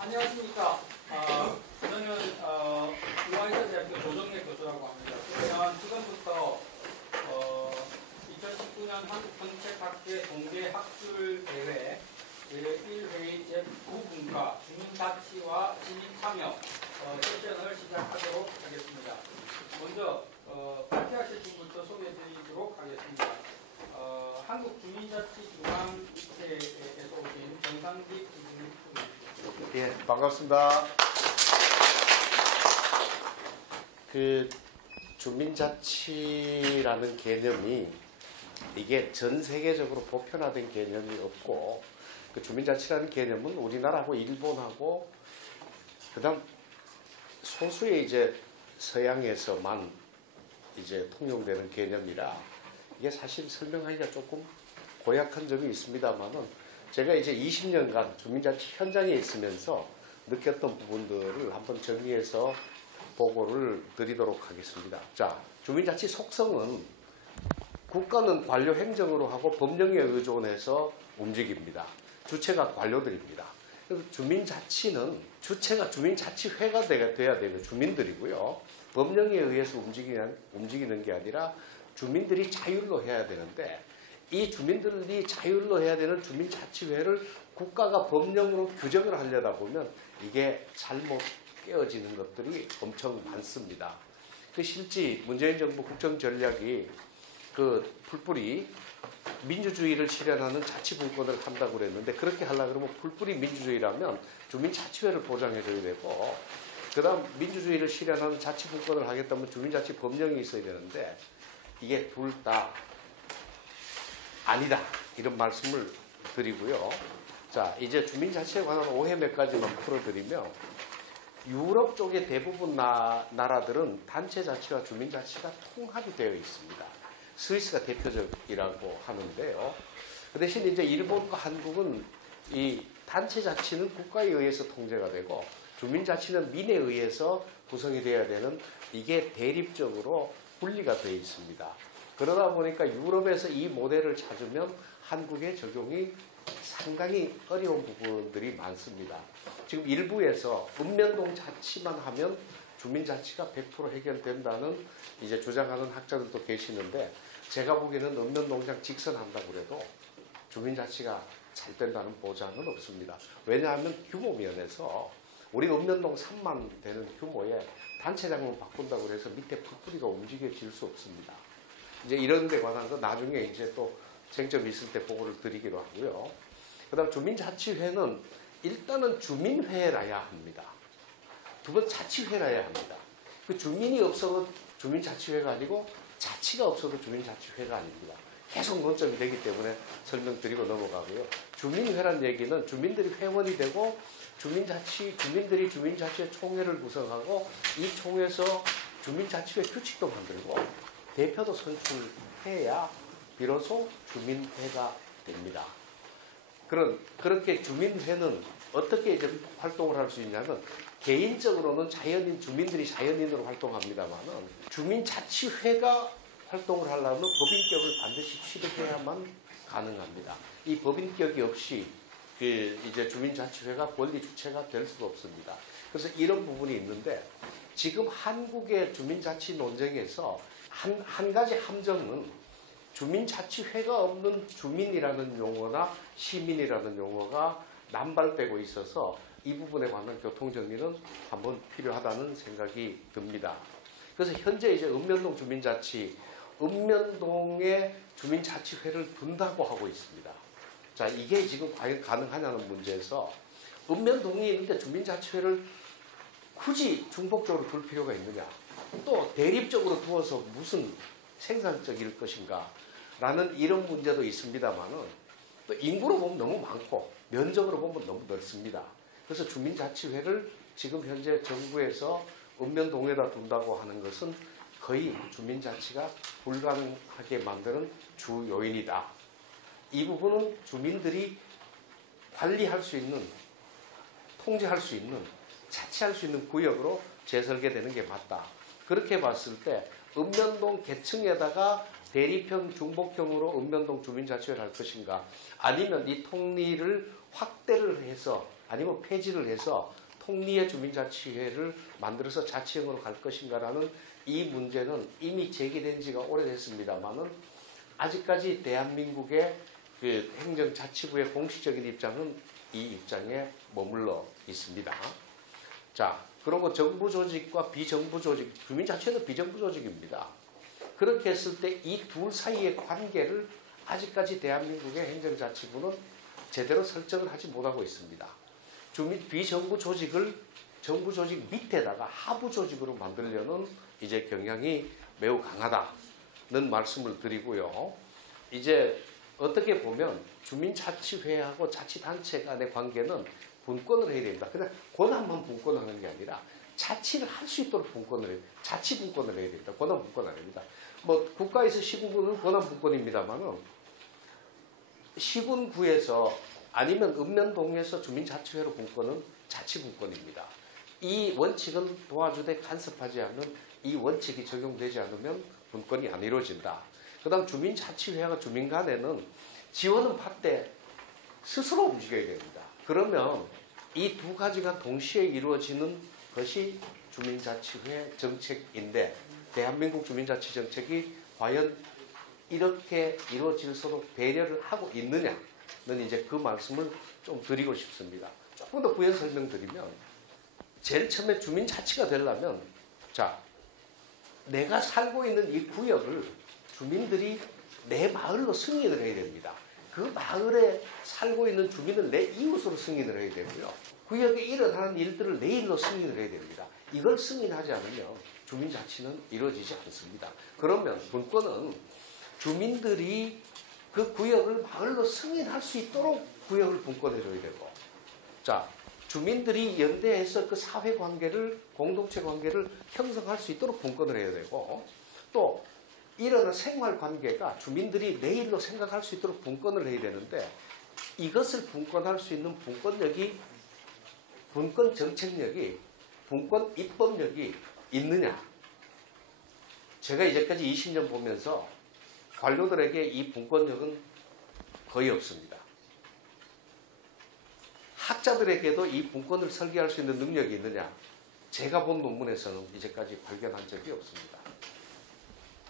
안녕하십니까. 저는 우아이서대학교 조정래 교수라고 합니다. 그러면 지금부터 2019년 한국정책학회 동계학술대회 제1회의 제9분과 주민자치와 시민참여 세션을 시작하도록 하겠습니다. 먼저 발표하실 분부터 소개해드리도록 하겠습니다. 한국주민자치중앙위원회에서 오신 정상직 교수님. 예, 반갑습니다. 주민자치라는 개념이 이게 전 세계적으로 보편화된 개념이 없고, 주민자치라는 개념은 우리나라하고 일본하고 그다음 소수의 이제 서양에서만 이제 통용되는 개념이라 이게 사실 설명하기가 조금 고약한 점이 있습니다만은 제가 이제 20년간 주민자치 현장에 있으면서 느꼈던 부분들을 한번 정리해서 보고를 드리도록 하겠습니다. 자, 주민자치 속성은 국가는 관료 행정으로 하고 법령에 의존해서 움직입니다. 주체가 관료들입니다. 그래서 주민자치는 주체가 주민자치회가 돼야 되는 주민들이고요. 법령에 의해서 움직이는 게 아니라 주민들이 자율로 해야 되는데, 이 주민들이 자율로 해야 되는 주민자치회를 국가가 법령으로 규정을 하려다 보면 이게 잘못 깨어지는 것들이 엄청 많습니다. 실제 문재인 정부 국정전략이 풀뿌리 민주주의를 실현하는 자치분권을 한다고 그랬는데, 그렇게 하려고 그러면 풀뿌리 민주주의라면 주민자치회를 보장해줘야 되고, 그 다음 민주주의를 실현하는 자치분권을 하겠다면 주민자치 법령이 있어야 되는데, 이게 둘 다 아니다, 이런 말씀을 드리고요. 자, 이제 주민자치에 관한 오해 몇 가지만 풀어드리면, 유럽 쪽의 대부분 나라들은 단체자치와 주민자치가 통합이 되어 있습니다. 스위스가 대표적이라고 하는데요. 그 대신 이제 일본과 한국은 이 단체자치는 국가에 의해서 통제가 되고 주민자치는 민에 의해서 구성이 되어야 되는, 이게 대립적으로 분리가 되어 있습니다. 그러다 보니까 유럽에서 이 모델을 찾으면 한국의 적용이 상당히 어려운 부분들이 많습니다. 지금 일부에서 읍면동 자치만 하면 주민자치가 100% 해결된다는 이제 주장하는 학자들도 계시는데, 제가 보기에는 읍면동장 직선한다고 해도 주민자치가 잘 된다는 보장은 없습니다. 왜냐하면 규모 면에서 우리 읍면동 3만 되는 규모의 단체장만 바꾼다고 해서 밑에 풀뿌리가 움직여질 수 없습니다. 이제 이런 데 관한 거 나중에 이제 또 쟁점이 있을 때 보고를 드리기로 하고요. 그 다음 주민자치회는 일단은 주민회라야 합니다. 두 번 자치회라야 합니다. 주민이 없어도 주민자치회가 아니고 자치가 없어도 주민자치회가 아닙니다. 계속 논점이 되기 때문에 설명드리고 넘어가고요. 주민회란 얘기는 주민들이 회원이 되고 주민들이 주민자치회 총회를 구성하고 이 총회에서 주민자치회 규칙도 만들고 대표도 선출해야 비로소 주민회가 됩니다. 그렇게 주민회는 어떻게 이제 활동을 할 수 있냐면, 개인적으로는 주민들이 자연인으로 활동합니다만은 주민자치회가 활동을 하려면 법인격을 반드시 취득해야만 가능합니다. 이 법인격이 없이 이제 주민자치회가 권리 주체가 될 수가 없습니다. 그래서 이런 부분이 있는데, 지금 한국의 주민자치 논쟁에서 한 가지 함정은 주민자치회가 없는 주민이라는 용어나 시민이라는 용어가 남발되고 있어서 이 부분에 관한 교통정리는 한번 필요하다는 생각이 듭니다. 그래서 현재 이제 읍면동 주민자치, 읍면동에 주민자치회를 둔다고 하고 있습니다. 자, 이게 지금 과연 가능하냐는 문제에서, 읍면동이 있는데 주민자치회를 굳이 중복적으로 둘 필요가 있느냐, 또 대립적으로 두어서 무슨 생산적일 것인가 라는 이런 문제도 있습니다만은, 또 인구로 보면 너무 많고 면적으로 보면 너무 넓습니다. 그래서 주민자치회를 지금 현재 정부에서 읍면동에다 둔다고 하는 것은 거의 주민자치가 불가능하게 만드는 주 요인이다. 이 부분은 주민들이 관리할 수 있는, 통제할 수 있는, 자치할 수 있는 구역으로 재설계되는 게 맞다. 그렇게 봤을 때 읍면동 계층에다가 대립형 중복형으로 읍면동 주민자치회를 할 것인가, 아니면 이 통리를 확대를 해서 아니면 폐지를 해서 통리의 주민자치회를 만들어서 자치형으로 갈 것인가라는 이 문제는 이미 제기된 지가 오래됐습니다만은 아직까지 대한민국의 그 행정자치부의 공식적인 입장은 이 입장에 머물러 있습니다. 자, 그리고 정부 조직과 비정부 조직, 주민자치회도 비정부 조직입니다. 그렇게 했을 때 이 둘 사이의 관계를 아직까지 대한민국의 행정자치부는 제대로 설정을 하지 못하고 있습니다. 비정부 조직을 정부 조직 밑에다가 하부 조직으로 만들려는 이제 경향이 매우 강하다는 말씀을 드리고요. 이제 어떻게 보면 주민자치회하고 자치단체 간의 관계는 분권을 해야 됩니다. 그냥 권한만 분권하는 게 아니라 자치를 할 수 있도록 분권을 해야 됩니다. 자치 분권을 해야 됩니다. 권한 분권 아닙니다. 뭐 국가에서 시군구는 권한 분권입니다만은 시군구에서 아니면 읍면동에서 주민자치회로 분권은 자치 분권입니다. 이 원칙은 도와주되 간섭하지 않는 이 원칙이 적용되지 않으면 분권이 안 이루어진다. 그 다음 주민자치회와 주민 간에는 지원은 받되 스스로 움직여야 됩니다. 그러면 이 두 가지가 동시에 이루어지는 것이 주민자치회 정책인데 대한민국 주민자치 정책이 과연 이렇게 이루어질수록 배려를 하고 있느냐는 이제 그 말씀을 좀 드리고 싶습니다. 조금 더 부연 설명드리면 제일 처음에 주민자치가 되려면 자, 내가 살고 있는 이 구역을 주민들이 내 마을로 승인을 해야 됩니다. 그 마을에 살고 있는 주민을 내 이웃으로 승인을 해야 되고요. 구역에 일어나는 일들을 내 일로 승인을 해야 됩니다. 이걸 승인하지 않으면 주민자치는 이루어지지 않습니다. 그러면 분권은 주민들이 그 구역을 마을로 승인할 수 있도록 구역을 분권해줘야 되고, 자, 주민들이 연대해서 그 사회관계를, 공동체 관계를 형성할 수 있도록 분권을 해야 되고, 또 일어난 생활관계가 주민들이 내일로 생각할 수 있도록 분권을 해야 되는데, 이것을 분권할 수 있는 분권력이, 분권 정책력이, 분권 입법력이 있느냐? 제가 이제까지 20년 보면서 관료들에게 이 분권력은 거의 없습니다. 학자들에게도 이 분권을 설계할 수 있는 능력이 있느냐? 제가 본 논문에서는 이제까지 발견한 적이 없습니다.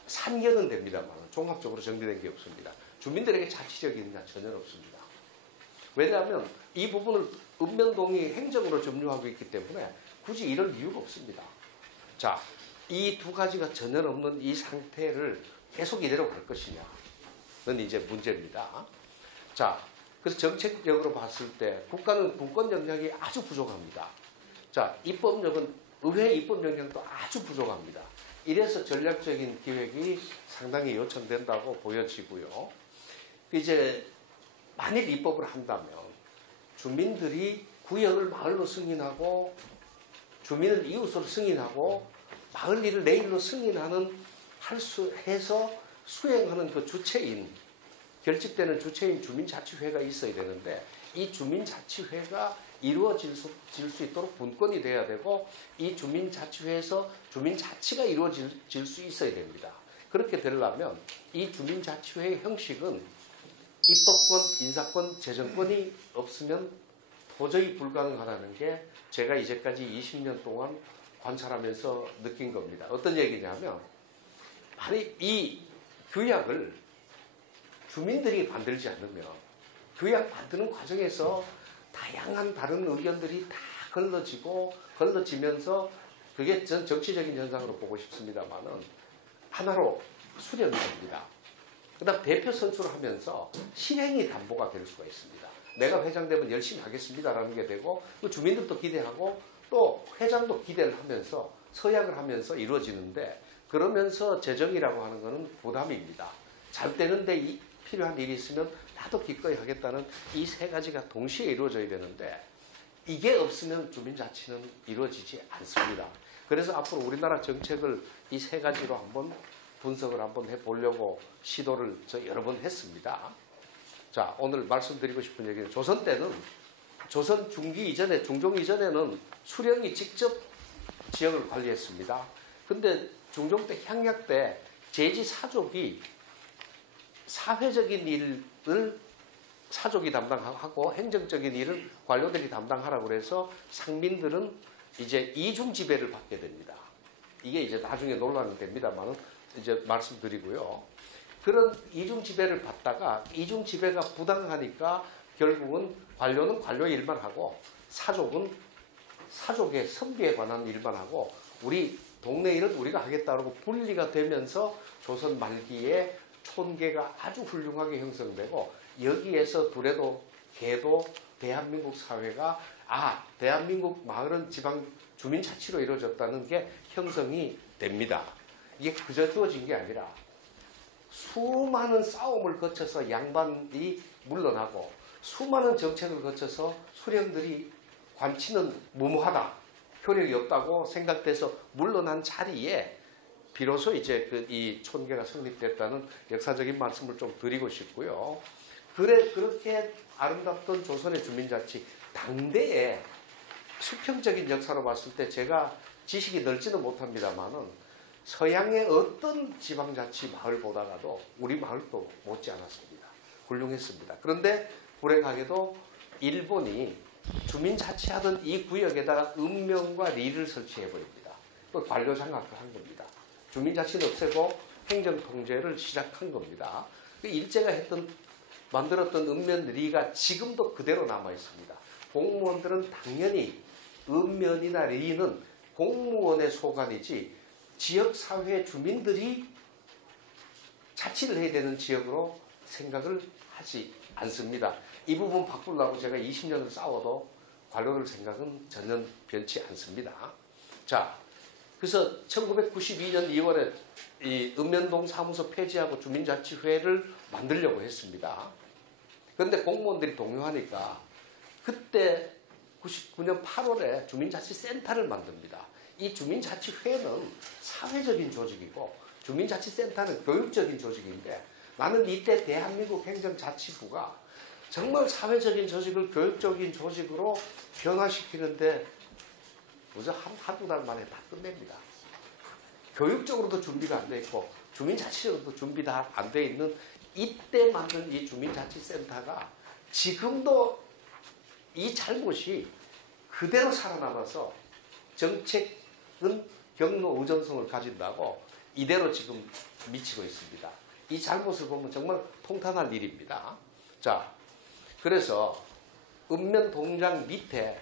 산견은 됩니다만 종합적으로 정리된 게 없습니다. 주민들에게 자치력이 있느냐? 전혀 없습니다. 왜냐하면 이 부분을 읍면동이 행정으로 점유하고 있기 때문에 굳이 이럴 이유가 없습니다. 자, 이 두 가지가 전혀 없는 이 상태를 계속 이대로 갈 것이냐는 이제 문제입니다. 자, 그래서 정책력으로 봤을 때 국가는 분권 역량이 아주 부족합니다. 자, 입법력은 의회 입법 역량도 아주 부족합니다. 이래서 전략적인 기획이 상당히 요청된다고 보여지고요. 이제 만일 입법을 한다면 주민들이 구역을 마을로 승인하고 주민을 이웃으로 승인하고 마을 일을 내 일로 승인하는 해서 수행하는 그 주체인, 결집되는 주체인 주민자치회가 있어야 되는데 이 주민자치회가 이루어질 수 있도록 분권이 돼야 되고 이 주민자치회에서 주민자치가 이루어질 수 있어야 됩니다. 그렇게 되려면 이 주민자치회의 형식은 입법권, 인사권, 재정권이 없으면 도저히 불가능하다는 게 제가 이제까지 20년 동안 관찰하면서 느낀 겁니다. 어떤 얘기냐면 만약 이 규약을 주민들이 만들지 않으면 규약 만드는 과정에서 다양한 다른 의견들이 다 걸러지면서 그게 전 정치적인 현상으로 보고 싶습니다만은 하나로 수렴이 됩니다. 그 다음 대표 선출을 하면서 실행이 담보가 될 수가 있습니다. 내가 회장 되면 열심히 하겠습니다라는 게 되고 주민들도 기대하고 또 회장도 기대를 하면서 서약을 하면서 이루어지는데 그러면서 재정이라고 하는 것은 부담입니다. 잘 되는데 필요한 일이 있으면 나도 기꺼이 하겠다는 이 세 가지가 동시에 이루어져야 되는데 이게 없으면 주민자치는 이루어지지 않습니다. 그래서 앞으로 우리나라 정책을 이 세 가지로 한번 분석을 한번 해보려고 시도를 여러 번 했습니다. 자, 오늘 말씀드리고 싶은 얘기는 조선 때는 조선 중기 이전에, 중종 이전에는 수령이 직접 지역을 관리했습니다. 근데 중종 때 향약 때 제지 사족이 사회적인 일을 사족이 담당하고 행정적인 일은 관료들이 담당하라고 그래서 상민들은 이제 이중 지배를 받게 됩니다. 이게 이제 나중에 논란이 됩니다만 이제 말씀드리고요. 그런 이중 지배를 받다가 이중 지배가 부당하니까 결국은 관료는 관료 일만 하고 사족은 사족의 선비에 관한 일만 하고 우리 동네 일은 우리가 하겠다고 분리가 되면서 조선 말기에 촌계가 아주 훌륭하게 형성되고 여기에서 두레도 개도 대한민국 사회가 대한민국 마을은 지방 주민 자치로 이루어졌다는 게 형성이 됩니다. 이게 그저 주어진 게 아니라 수많은 싸움을 거쳐서 양반이 물러나고 수많은 정책을 거쳐서 수령들이 관치는 무모하다, 효력이 없다고 생각돼서 물러난 자리에 비로소 이제 이 촌계가 성립됐다는 역사적인 말씀을 좀 드리고 싶고요. 그렇게 아름답던 조선의 주민자치, 당대의 수평적인 역사로 봤을 때 제가 지식이 넓지는 못합니다만은 서양의 어떤 지방자치 마을보다가도 우리 마을도 못지 않았습니다. 훌륭했습니다. 그런데 불행하게도 일본이 주민자치하던 이 구역에다가 읍면과 리를 설치해버립니다. 또 관료장악을 한 겁니다. 주민자치는 없애고 행정통제를 시작한 겁니다. 일제가 만들었던 읍면 리가 지금도 그대로 남아있습니다. 공무원들은 당연히 읍면이나 리는 공무원의 소관이지 지역사회 주민들이 자치를 해야 되는 지역으로 생각을 하지 않습니다. 이 부분 바꾸려고 제가 20년을 싸워도 관료들 생각은 전혀 변치 않습니다. 자, 그래서 1992년 2월에 이 읍면동 사무소 폐지하고 주민자치회를 만들려고 했습니다. 그런데 공무원들이 동요하니까 그때 99년 8월에 주민자치센터를 만듭니다. 이 주민자치회는 사회적인 조직이고 주민자치센터는 교육적인 조직인데 나는 이때 대한민국 행정자치부가 정말 사회적인 조직을 교육적인 조직으로 변화시키는데 무슨 한두 달 만에 다 끝냅니다. 교육적으로도 준비가 안 돼 있고 주민자치적으로도 준비가 안 돼 있는 이때 만든 이 주민자치센터가 지금도 이 잘못이 그대로 살아남아서 정책은 경로 의존성을 가진다고 이대로 지금 미치고 있습니다. 이 잘못을 보면 정말 통탄할 일입니다. 자, 그래서 읍면동장 밑에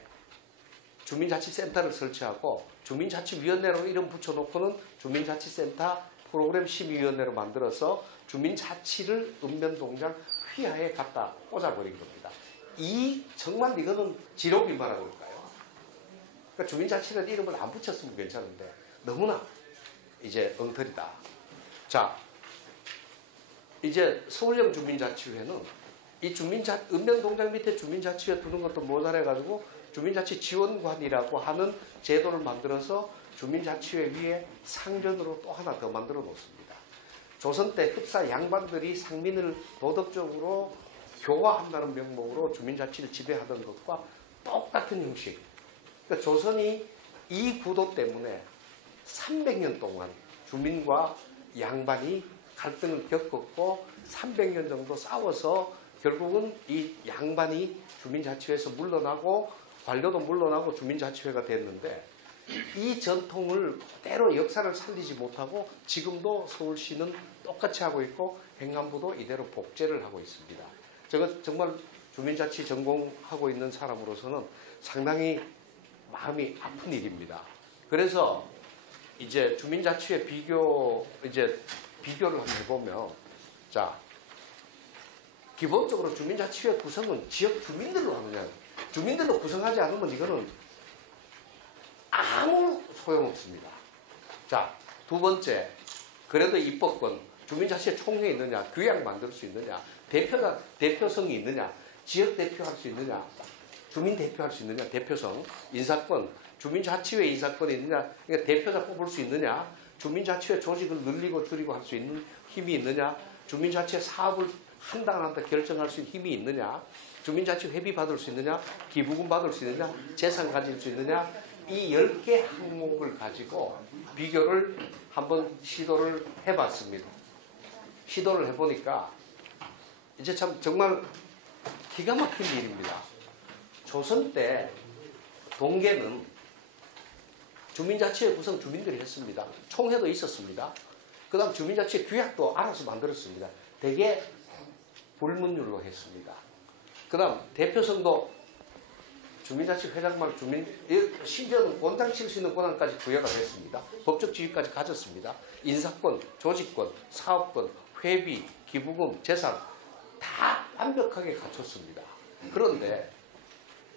주민자치센터를 설치하고 주민자치위원회로 이름 붙여놓고는 주민자치센터 프로그램 심의위원회로 만들어서 주민자치를 읍면동장 휘하에 갖다 꽂아버린 겁니다. 정말 이거는 지옥인마라 그럴까요? 그러니까 주민자치라는 이름을 안 붙였으면 괜찮은데 너무나 이제 엉터리다. 자, 이제 서울형 주민자치회는 이 읍면동장 밑에 주민자치회 두는 것도 모자라가지고 주민자치지원관이라고 하는 제도를 만들어서 주민자치회 위에 상전으로 또 하나 더 만들어 놓습니다. 조선 때 흡사 양반들이 상민을 도덕적으로 교화한다는 명목으로 주민자치를 지배하던 것과 똑같은 형식. 그러니까 조선이 이 구도 때문에 300년 동안 주민과 양반이 갈등을 겪었고 300년 정도 싸워서 결국은 이 양반이 주민자치회에서 물러나고 관료도 물러나고 주민자치회가 됐는데 이 전통을 그대로 역사를 살리지 못하고 지금도 서울시는 똑같이 하고 있고 행안부도 이대로 복제를 하고 있습니다. 제가 정말 주민자치 전공하고 있는 사람으로서는 상당히 마음이 아픈 일입니다. 그래서 이제 주민자치회 비교를 한번 해보면 자, 기본적으로 주민자치회 구성은 지역 주민들로 하느냐, 주민들로 구성하지 않으면 이거는 아무 소용없습니다. 자, 두 번째, 그래도 입법권, 주민자치회 총회 있느냐, 규약 만들 수 있느냐, 대표성이 있느냐, 지역 대표할 수 있느냐, 주민 대표할 수 있느냐, 대표성, 인사권, 주민자치회 인사권이 있느냐, 그러니까 대표자 뽑을 수 있느냐, 주민자치회 조직을 늘리고 줄이고 할 수 있는 힘이 있느냐, 주민자치회 사업을 한다 결정할 수 있는 힘이 있느냐, 주민자치 회비 받을 수 있느냐, 기부금 받을 수 있느냐, 재산 가질 수 있느냐, 이 10개 항목을 가지고 비교를 한번 시도를 해봤습니다. 시도를 해보니까 이제 참 정말 기가 막힌 일입니다. 조선 때 동계는 주민자치회 구성 주민들이 했습니다. 총회도 있었습니다. 그 다음 주민자치회 규약도 알아서 만들었습니다. 대개 불문율로 했습니다. 그 다음 대표성도 주민자치 회장만 심지어는 권장 칠 수 있는 권한까지 부여가 됐습니다. 법적 지위까지 가졌습니다. 인사권, 조직권, 사업권, 회비, 기부금, 재산 다 완벽하게 갖췄습니다. 그런데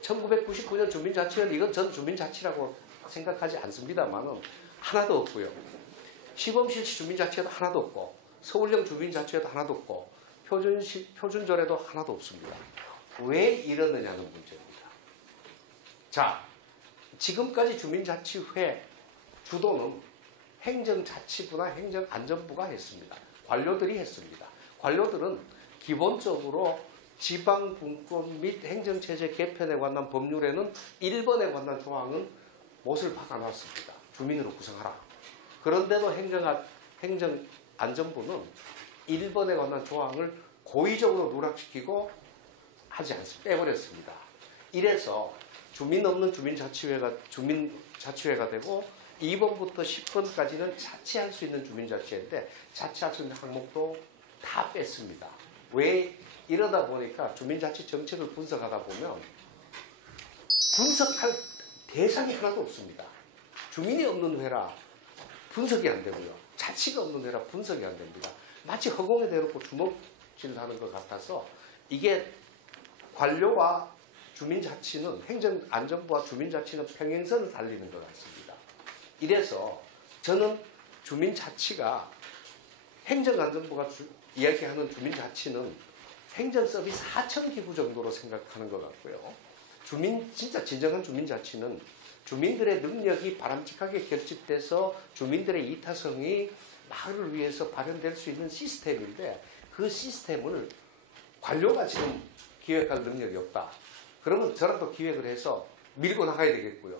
1999년 주민자치회는 이건 전 주민자치라고 생각하지 않습니다만은 하나도 없고요. 시범실시 주민자치회도 하나도 없고 서울형 주민자치회도 하나도 없고 표준조례도 하나도 없습니다. 왜 이러느냐는 문제입니다. 자, 지금까지 주민자치회 주도는 행정자치부나 행정안전부가 했습니다. 관료들이 했습니다. 관료들은 기본적으로 지방분권 및 행정체제 개편에 관한 법률에는 1번에 관한 조항은 못을 박아놨습니다. 주민으로 구성하라. 그런데도 행정안전부는 1번에 관한 조항을 고의적으로 누락시키고 하지 않습니다. 빼버렸습니다. 이래서 주민 없는 주민자치회가 되고 2번부터 10번까지는 자치할 수 있는 주민자치회인데 자치할 수 있는 항목도 다 뺐습니다. 왜 이러다 보니까 주민자치 정책을 분석하다 보면 분석할 대상이 하나도 없습니다. 주민이 없는 회라 분석이 안 되고요. 자치가 없는 회라 분석이 안 됩니다. 마치 허공에 대놓고 주먹질하는 것 같아서 이게 관료와 주민자치는 행정안전부와 주민자치는 평행선을 달리는 것 같습니다. 이래서 저는 주민자치가 행정안전부가 이야기하는 주민자치는 행정서비스 하청기구 정도로 생각하는 것 같고요. 진짜 진정한 주민자치는 주민들의 능력이 바람직하게 결집돼서 주민들의 이타성이 마을을 위해서 발현될 수 있는 시스템인데 그 시스템을 관료가 지금 기획할 능력이 없다. 그러면 저라도 기획을 해서 밀고 나가야 되겠고요.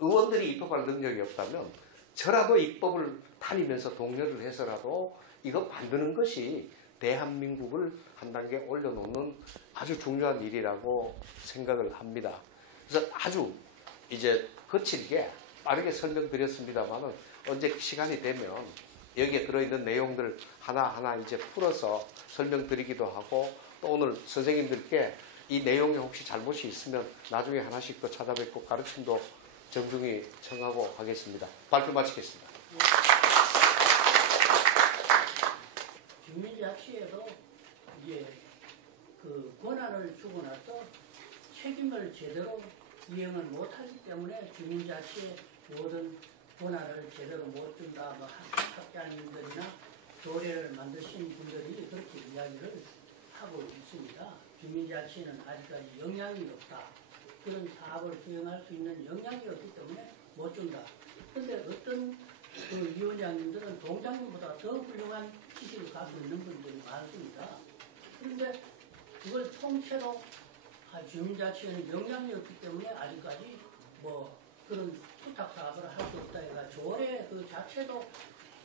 의원들이 입법할 능력이 없다면 저라도 입법을 다니면서 독려를 해서라도 이거 만드는 것이 대한민국을 한 단계 올려놓는 아주 중요한 일이라고 생각을 합니다. 그래서 아주 이제 거칠게 빠르게 설명드렸습니다만은 언제 시간이 되면 여기에 들어있는 내용들 하나하나 이제 풀어서 설명드리기도 하고 또 오늘 선생님들께 이 내용에 혹시 잘못이 있으면 나중에 하나씩 더 찾아뵙고 가르침도 정중히 청하고 하겠습니다. 발표 마치겠습니다. 주민자치에도 이제 그 권한을 주고 나서 책임을 제대로 이행을 못하기 때문에 주민자치의 모든 권한을 제대로 못 준다. 뭐 학자님들이나 조례를 만드신 분들이 그렇게 이야기를 하고 있습니다. 주민자치는 아직까지 영향이 없다. 그런 사업을 수행할 수 있는 영향이 없기 때문에 못 준다. 그런데 어떤 그 위원장님들은 동장님보다 더 훌륭한 지식을 갖고 있는 분들이 많습니다. 그런데 그걸 통째로 주민자치에는 영향이 없기 때문에 아직까지 뭐 그런 수탁 사업을 할 수 없다. 그러니까 조례 그 자체도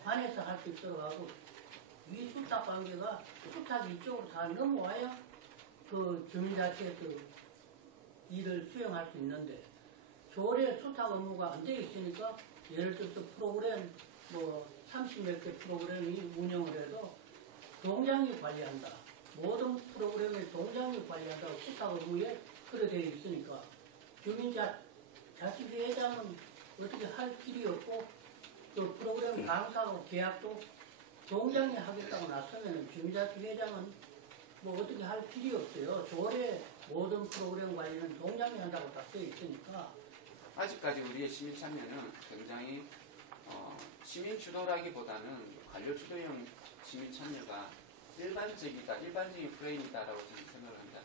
관해서 할 수 있도록 하고 이 수탁 관계가 수탁 이쪽으로 다 넘어와야 그 주민자치의 그 일을 수행할 수 있는데 조례 수탁 업무가 안 돼 있으니까 예를 들어서 프로그램 뭐 30몇 개 프로그램이 운영을 해도 동장이 관리한다. 모든 프로그램을 동장이 관리한다고 수탁 업무에 그래 되어 있으니까 주민자치회장은 어떻게 할 길이 없고 또 프로그램 강사하고 계약도 동장이 하겠다고 나서면 주민자치회장은 뭐 어떻게 할 길이 없어요. 조례 모든 프로그램 관리는 동장이 한다고 딱 되어 있으니까 아직까지 우리의 시민 참여는 굉장히 시민 주도라기보다는 관료 주도형 시민 참여가 일반적인 프레임이다라고 저는 생각을 합니다.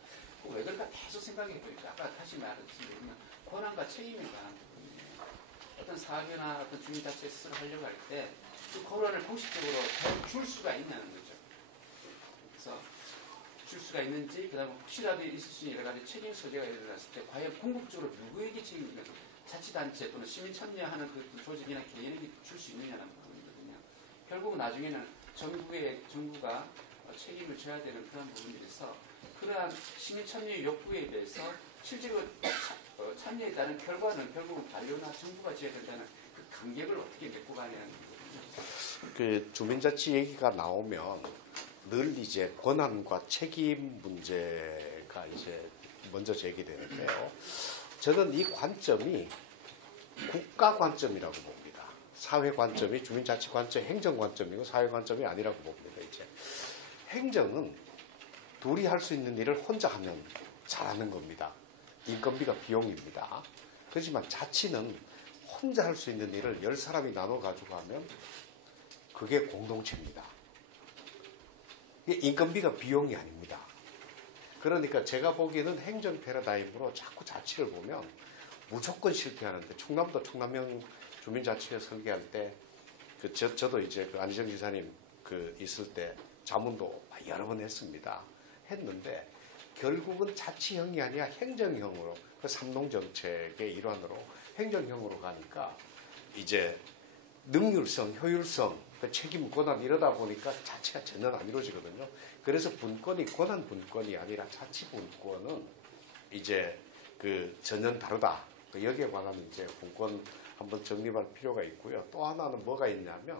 왜 그럴까 계속 생각해 보니까 아까 다시 말씀드리면 권한과 책임에 관한 부분이에요. 어떤 사업이나 어떤 주민자치 스스로 하려고 할 때 그 권한을 공식적으로 줄 수가 있냐는 거죠. 그래서 줄 수가 있는지, 그 다음에 혹시라도 있을 수 있는 여러 가지 책임 소재가 일어났을 때 과연 궁극적으로 누구에게 책임을 자치단체 또는 시민 참여하는 그 조직이나 개인에게 줄 수 있느냐는 부분이거든요. 결국은 나중에는 정부가 책임을 져야 되는 그런 부분들에서 그러한 시민 참여 욕구에 대해서 실제로 참여에 따른 결과는 결국은 관료나 정부가 지어야 된다는 그 간격을 어떻게 메고 가냐는 거거든요. 그 주민자치 얘기가 나오면 늘 이제 권한과 책임 문제가 이제 먼저 제기되는데요. 저는 이 관점이 국가 관점이라고 봅니다. 사회 관점이 주민자치 관점, 행정 관점이고 사회 관점이 아니라고 봅니다. 이제 행정은 둘이 할 수 있는 일을 혼자 하면 잘하는 겁니다. 인건비가 비용입니다. 그렇지만 자치는 혼자 할 수 있는 일을 10사람이 나눠 가지고 하면 그게 공동체입니다. 이게 인건비가 비용이 아닙니다. 그러니까 제가 보기에는 행정 패러다임으로 자꾸 자치를 보면 무조건 실패하는데 충남도 충남형 주민자치회 설계할 때 저도 이제 그 안희정 지사님 있을 때 자문도 여러 번 했습니다. 했는데 결국은 자치형이 아니라 행정형으로 그 삼농정책의 일환으로 행정형으로 가니까 이제 능률성, 효율성, 그 책임, 권한 이러다 보니까 자치가 전혀 안 이루어지거든요. 그래서 분권이 권한 분권이 아니라 자치 분권은 이제 전혀 다르다. 여기에 관한 이제 분권 한번 정립할 필요가 있고요. 또 하나는 뭐가 있냐면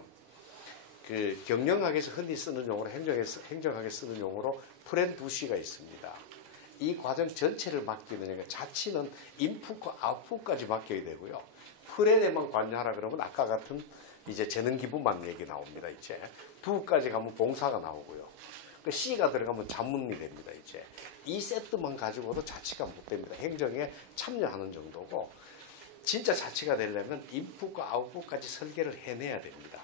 경영학에서 흔히 쓰는 용어로 행정학에 쓰는 용어로 프렌두시가 있습니다. 이 과정 전체를 맡기는 자치는 인풋과 아웃풋까지 맡겨야 되고요. 프렌에만 관여하라 그러면 아까 같은 이제 재능 기부만 얘기 나옵니다. 이제 2까지 가면 봉사가 나오고요. C가 들어가면 자문이 됩니다. 이제 이 세트만 가지고도 자치가 못 됩니다. 행정에 참여하는 정도고 진짜 자치가 되려면 인풋과 아웃풋까지 설계를 해내야 됩니다.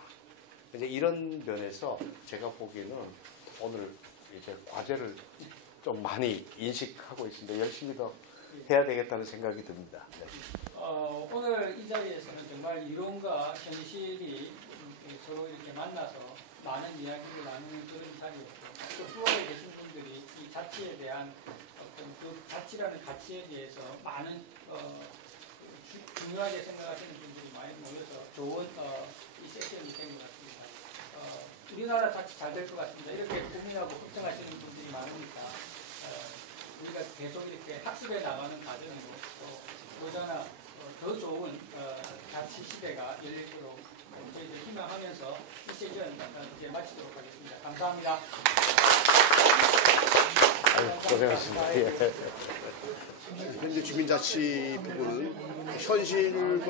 이제 이런 면에서 제가 보기에는 오늘 이제 과제를 좀 많이 인식하고 있습니다. 열심히 더 해야 되겠다는 생각이 듭니다. 네. 오늘 이 자리에서는 정말 이론과 현실이 서로 이렇게 만나서 많은 이야기를 나누는 그런 자리였고 또 수원에 계신 분들이 이 자치에 대한 어떤 그 자치라는 가치에 대해서 많은 중요하게 생각하시는 분들이 많이 모여서 좋은 이 세션이 된 것 같습니다. 우리나라 자치 잘 될 것 같습니다. 이렇게 고민하고 걱정하시는 분들이 많으니까 우리가 계속 이렇게 학습해 나가는 과정으로 또 보잖아 더 좋은 자치 시대가 열릴 거로 저희들 희망하면서 이 세션 이제 마치도록 하겠습니다. 감사합니다. 고생하셨습니다. 예. 현재 주민자치 부분은 현실을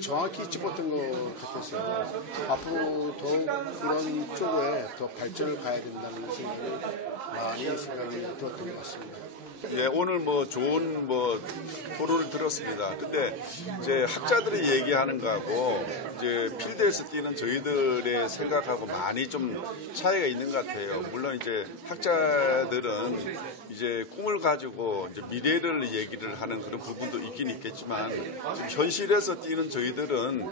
정확히 잊지 못한 것 같았습니다. 앞으로 더욱 그런 쪽에 더 발전을 가야 된다는 생각이 많이 들었던 것 같습니다. 예, 오늘 좋은 토론을 들었습니다. 근데 이제 학자들이 얘기하는 거하고 이제 필드에서 뛰는 저희들의 생각하고 많이 좀 차이가 있는 것 같아요. 물론 이제 학자들은 이제 꿈을 가지고 이제 미래를 얘기를 하는 그런 부분도 있긴 있겠지만 현실에서 뛰는 저희들은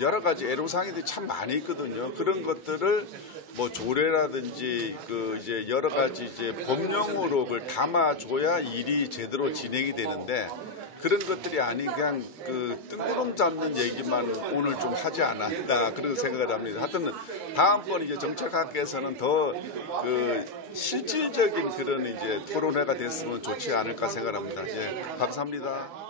여러 가지 애로사항들이 참 많이 있거든요. 그런 것들을 조례라든지 이제 여러 가지 이제 법령으로 그걸 담아줘야 일이 제대로 진행이 되는데 그런 것들이 아닌 그냥 뜬구름 잡는 얘기만 오늘 좀 하지 않았나 그런 생각을 합니다. 하여튼 다음번 이제 정책학계에서는 더 실질적인 그런 이제 토론회가 됐으면 좋지 않을까 생각합니다. 예, 감사합니다.